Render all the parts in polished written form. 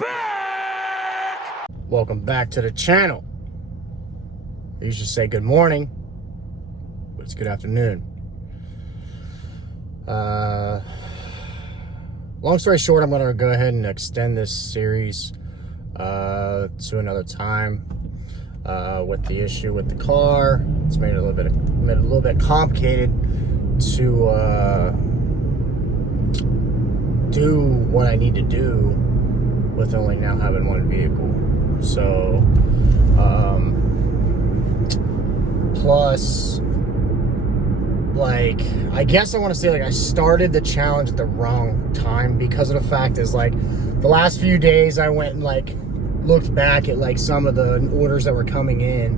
back! Welcome back to the channel. I usually say good morning, but it's good afternoon. Long story short, I'm going to go ahead and extend this series to another time with the issue with the car. It's made it a little bit complicated to do what I need to do with only now having one vehicle. So plus, like, I guess I want to say, like, I started the challenge at the wrong time, because of the fact is, like, the last few days I went and, like, looked back at, like, some of the orders that were coming in,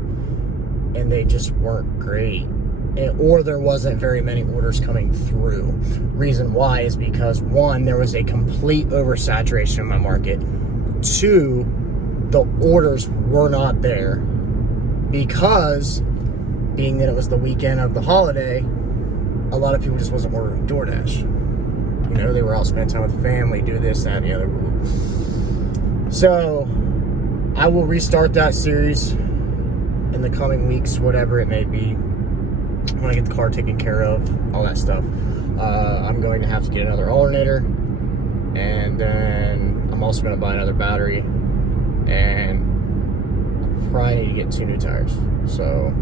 and they just weren't great. Or there wasn't very many orders coming through. Reason why is because, one, there was a complete oversaturation in my market. Two, the orders were not there, because being that it was the weekend of the holiday, a lot of people just wasn't ordering DoorDash. You know, they were out spending time with family, do this, that, and the other. So I will restart that series in the coming weeks, whatever it may be, when I get the car taken care of, all that stuff. I'm going to have to get another alternator, and then I'm also going to buy another battery, and probably need to get 2 new tires. So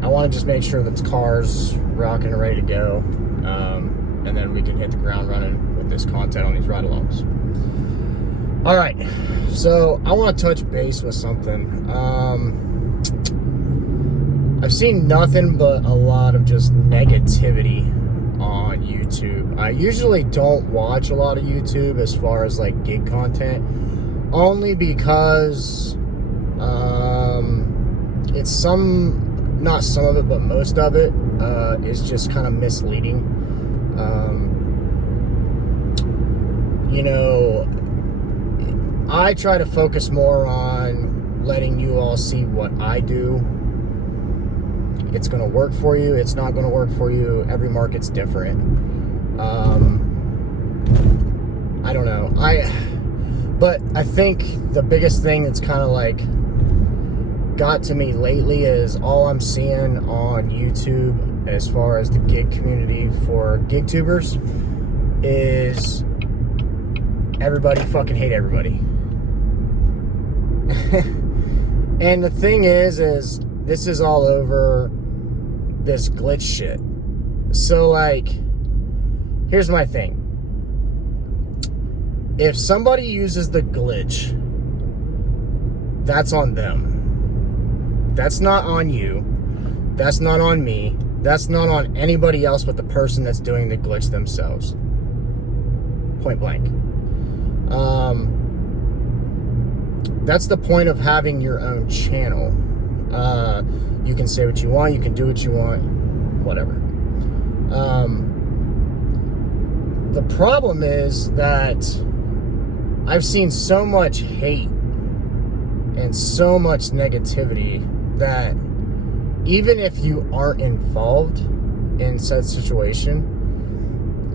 I want to just make sure that the car's rocking and ready to go, and then we can hit the ground running with this content on these ride-alongs. All right, so I want to touch base with something. I've seen nothing but a lot of just negativity on YouTube. I usually don't watch a lot of YouTube as far as, like, gig content, only because it's not some of it, but most of it is just kind of misleading. You know, I try to focus more on letting you all see what I do. It's going to work for you. It's not going to work for you. Every market's different. I don't know. But I think the biggest thing that's kind of, like, got to me lately is all I'm seeing on YouTube as far as the gig community for gig tubers is everybody fucking hate everybody. And the thing is this is all over this glitch shit. So, like, here's my thing. If somebody uses the glitch, that's on them. That's not on you. That's not on me. That's not on anybody else but the person that's doing the glitch themselves. Point blank. That's the point of having your own channel. You can say what you want, you can do what you want, whatever. The problem is that I've seen so much hate and so much negativity that even if you aren't involved in said situation,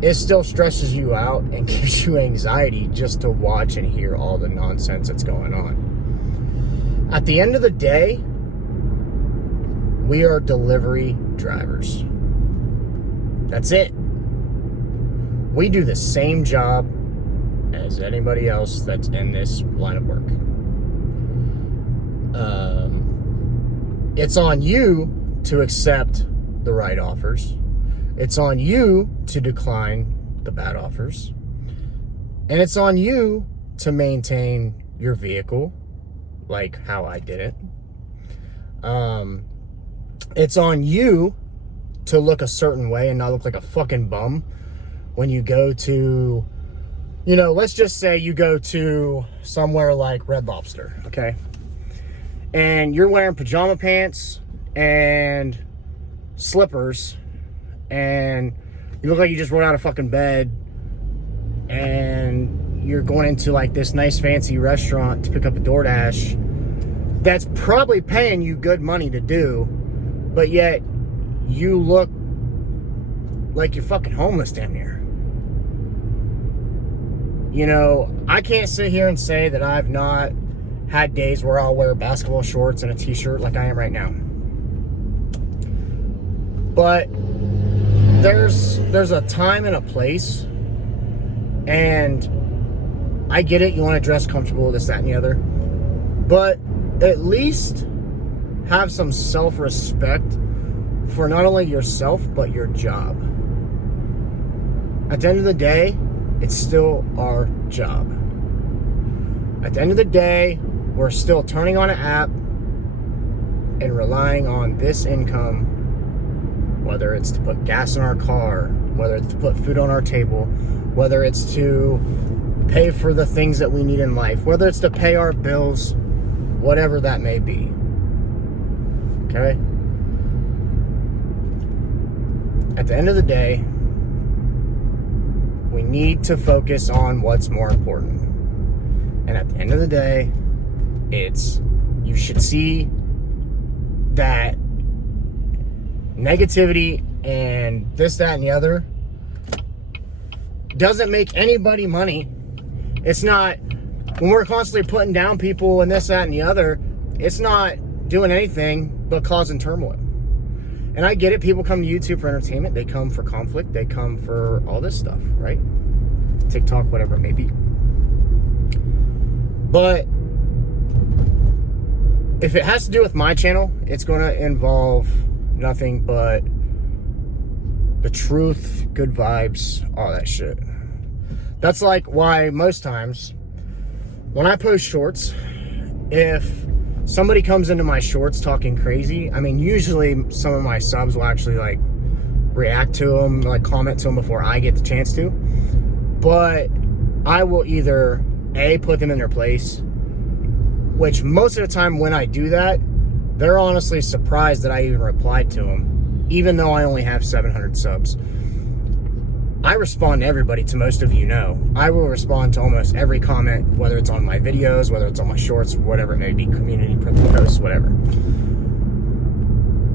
it still stresses you out and gives you anxiety just to watch and hear all the nonsense that's going on. At the end of the day, we are delivery drivers. That's it. We do the same job as anybody else that's in this line of work. It's on you to accept the right offers. It's on you to decline the bad offers. And it's on you to maintain your vehicle, like how I did it. It's on you to look a certain way and not look like a fucking bum when you go to, you know, let's just say you go to somewhere like Red Lobster, okay? And you're wearing pajama pants and slippers, and you look like you just rolled out of fucking bed, and you're going into, like, this nice fancy restaurant to pick up a DoorDash that's probably paying you good money to do, but yet you look like you're fucking homeless damn near. You know, I can't sit here and say that I've not had days where I'll wear basketball shorts and a t-shirt like I am right now. But there's a time and a place, and I get it, you want to dress comfortable, this, that, and the other, but at least have some self-respect for not only yourself, but your job. At the end of the day, it's still our job. At the end of the day, we're still turning on an app and relying on this income, whether it's to put gas in our car, whether it's to put food on our table, whether it's to pay for the things that we need in life, whether it's to pay our bills, whatever that may be. Okay? At the end of the day, we need to focus on what's more important. And at the end of the day, you should see that negativity and this, that, and the other doesn't make anybody money. It's not, when we're constantly putting down people and this, that, and the other, it's not doing anything but causing turmoil. And I get it, people come to YouTube for entertainment, they come for conflict, they come for all this stuff, right? TikTok, whatever it may be. But if it has to do with my channel, it's going to involve nothing but the truth, good vibes, all that shit. That's like why most times when I post shorts, if somebody comes into my shorts talking crazy, I mean, usually some of my subs will actually like react to them, like comment to them before I get the chance to. But I will either A, put them in their place, which most of the time when I do that, they're honestly surprised that I even replied to them, even though I only have 700 subs. I respond to everybody, to most of you know. I will respond to almost every comment, whether it's on my videos, whether it's on my shorts, whatever it may be, community posts, whatever.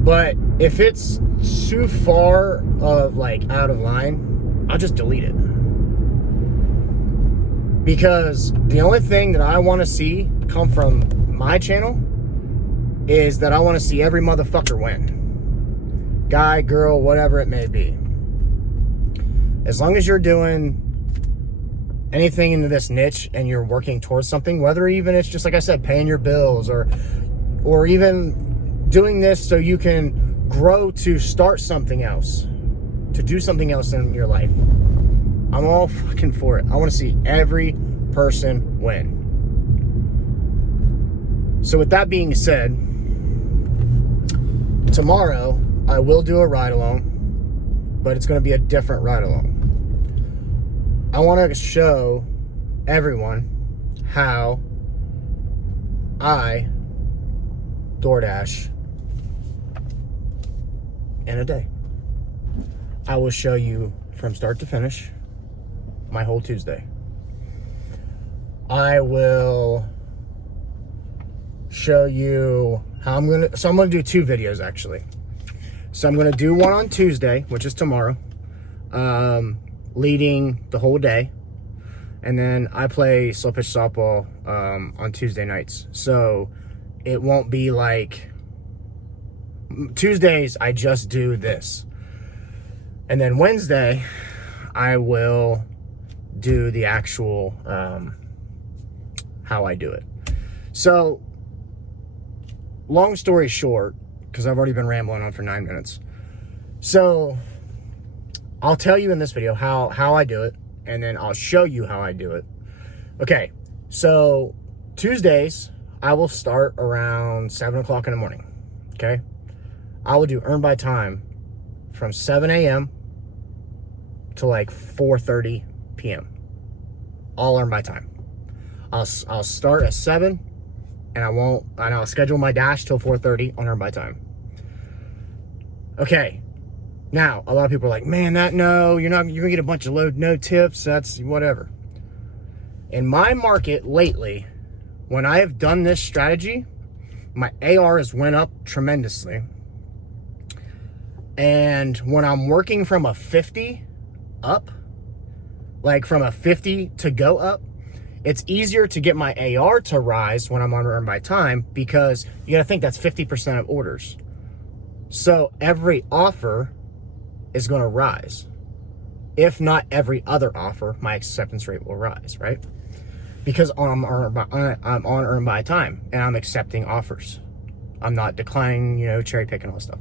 But if it's too far of like out of line, I'll just delete it. Because the only thing that I want to see come from my channel is that I want to see every motherfucker win. Guy, girl, whatever it may be. As long as you're doing anything into this niche and you're working towards something, whether even it's just, like I said, paying your bills or even doing this so you can grow to start something else, to do something else in your life, I'm all fucking for it. I want to see every person win. So with that being said, tomorrow I will do a ride along, but it's going to be a different ride along. I want to show everyone how I DoorDash in a day. I will show you from start to finish my whole Tuesday. I will show you how I'm going to do 2 videos actually. So I'm going to do one on Tuesday, which is tomorrow, leading the whole day. And then I play slow pitch softball on Tuesday nights. So it won't be like Tuesdays, I just do this. And then Wednesday, I will do the actual how I do it. So long story short, because I've already been rambling on for 9 minutes. So I'll tell you in this video how I do it, and then I'll show you how I do it. Okay, so Tuesdays, I will start around 7 o'clock in the morning, okay? I will do earn by time from 7 a.m. to like 4:30 p.m. All earn by time. I'll start at 7, and I'll schedule my dash till 4:30 on earn by time. Okay, now a lot of people are like, man, you're gonna get a bunch of no tips, that's whatever. In my market lately, when I have done this strategy, my AR has went up tremendously. And when I'm working from a 50 up, like from a 50 to go up, it's easier to get my AR to rise when I'm on earn by time, because you gotta think that's 50% of orders. So every offer is gonna rise. If not every other offer, my acceptance rate will rise, right? Because I'm on earn by time and I'm accepting offers. I'm not declining, cherry picking all this stuff.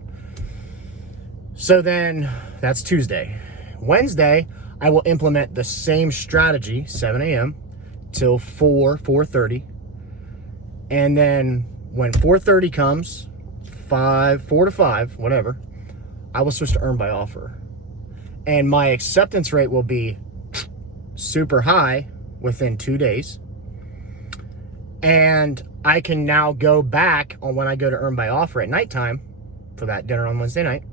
So then that's Tuesday. Wednesday, I will implement the same strategy, 7 a.m. till 4:30. And then when 4:30 comes, 4 to 5, whatever, I will switch to earn by offer. And my acceptance rate will be super high within 2 days. And I can now go back on when I go to earn by offer at nighttime for that dinner on Wednesday night.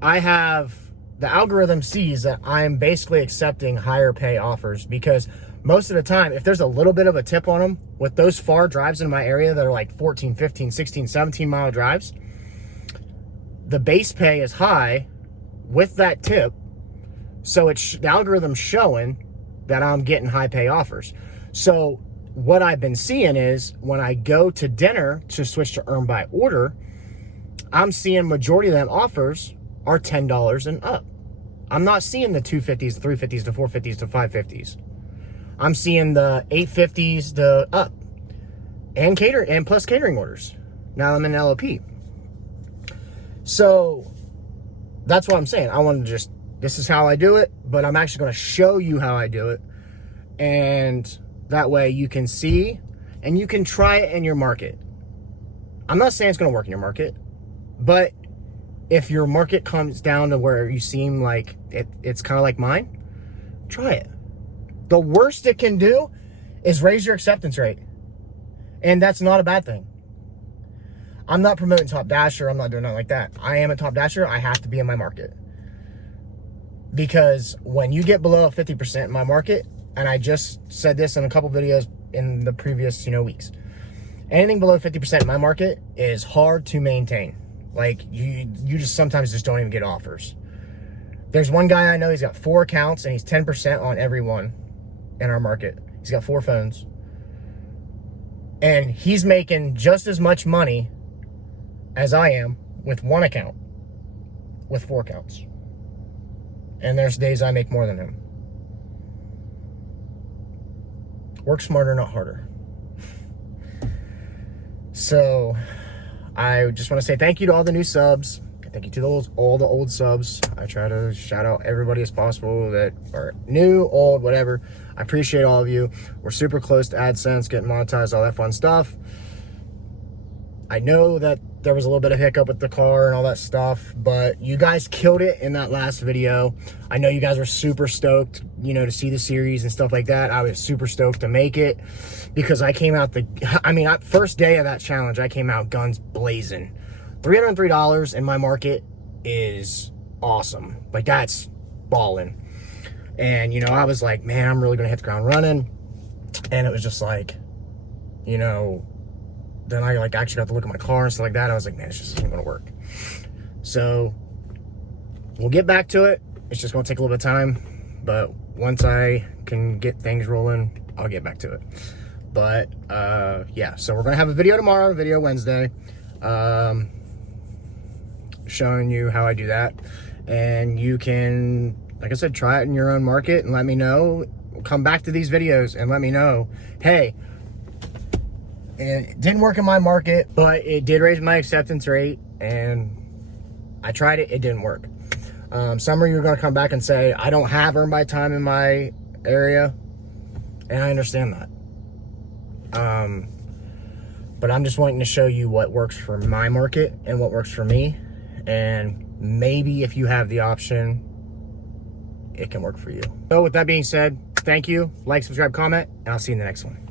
I have, the algorithm sees that I'm basically accepting higher pay offers, because most of the time, if there's a little bit of a tip on them, with those far drives in my area that are like 14, 15, 16, 17 mile drives, the base pay is high with that tip. So the algorithm's showing that I'm getting high pay offers. So what I've been seeing is when I go to dinner to switch to earn by order, I'm seeing majority of them offers are $10 and up. I'm not seeing the 250s, the 350s, the 450s, the 550s. I'm seeing the 850s, the up, and plus catering orders. Now I'm in LLP. So that's what I'm saying. I want to this is how I do it, but I'm actually going to show you how I do it. And that way you can see and you can try it in your market. I'm not saying it's going to work in your market, but if your market comes down to where you seem like it's kind of like mine, try it. The worst it can do is raise your acceptance rate. And that's not a bad thing. I'm not promoting Top Dasher. I'm not doing nothing like that. I am a Top Dasher. I have to be in my market. Because when you get below 50% in my market, and I just said this in a couple videos in the previous, weeks, anything below 50% in my market is hard to maintain. Like you just sometimes just don't even get offers. There's one guy I know, he's got 4 accounts and he's 10% on every one in our market. He's got 4 phones. And he's making just as much money as I am with 1 account, with 4 accounts. And there's days I make more than him. Work smarter, not harder. So I just want to say thank you to all the new subs. Thank you to all the old subs. I try to shout out everybody as possible that are new, old, whatever. I appreciate all of you. We're super close to AdSense, getting monetized, all that fun stuff. I know that there was a little bit of hiccup with the car and all that stuff, but you guys killed it in that last video. I know you guys were super stoked, to see the series and stuff like that. I was super stoked to make it because I came out first day of that challenge, I came out guns blazing. $303 in my market is awesome. Like, that's balling. And, I was like, man, I'm really going to hit the ground running. And it was just like, then I actually got to look at my car and stuff like that. I was like, man, it's just not going to work. So we'll get back to it. It's just going to take a little bit of time. But once I can get things rolling, I'll get back to it. But, yeah, so we're going to have a video tomorrow, a video Wednesday, showing you how I do that. And you can, like I said, try it in your own market and let me know. Come back to these videos and let me know, hey, it didn't work in my market, but it did raise my acceptance rate, and I tried it, it didn't work. Some of you are going to come back and say, I don't have earn by time in my area, and I understand that. But I'm just wanting to show you what works for my market and what works for me, and maybe if you have the option, it can work for you. So with that being said, thank you, like, subscribe, comment, and I'll see you in the next one.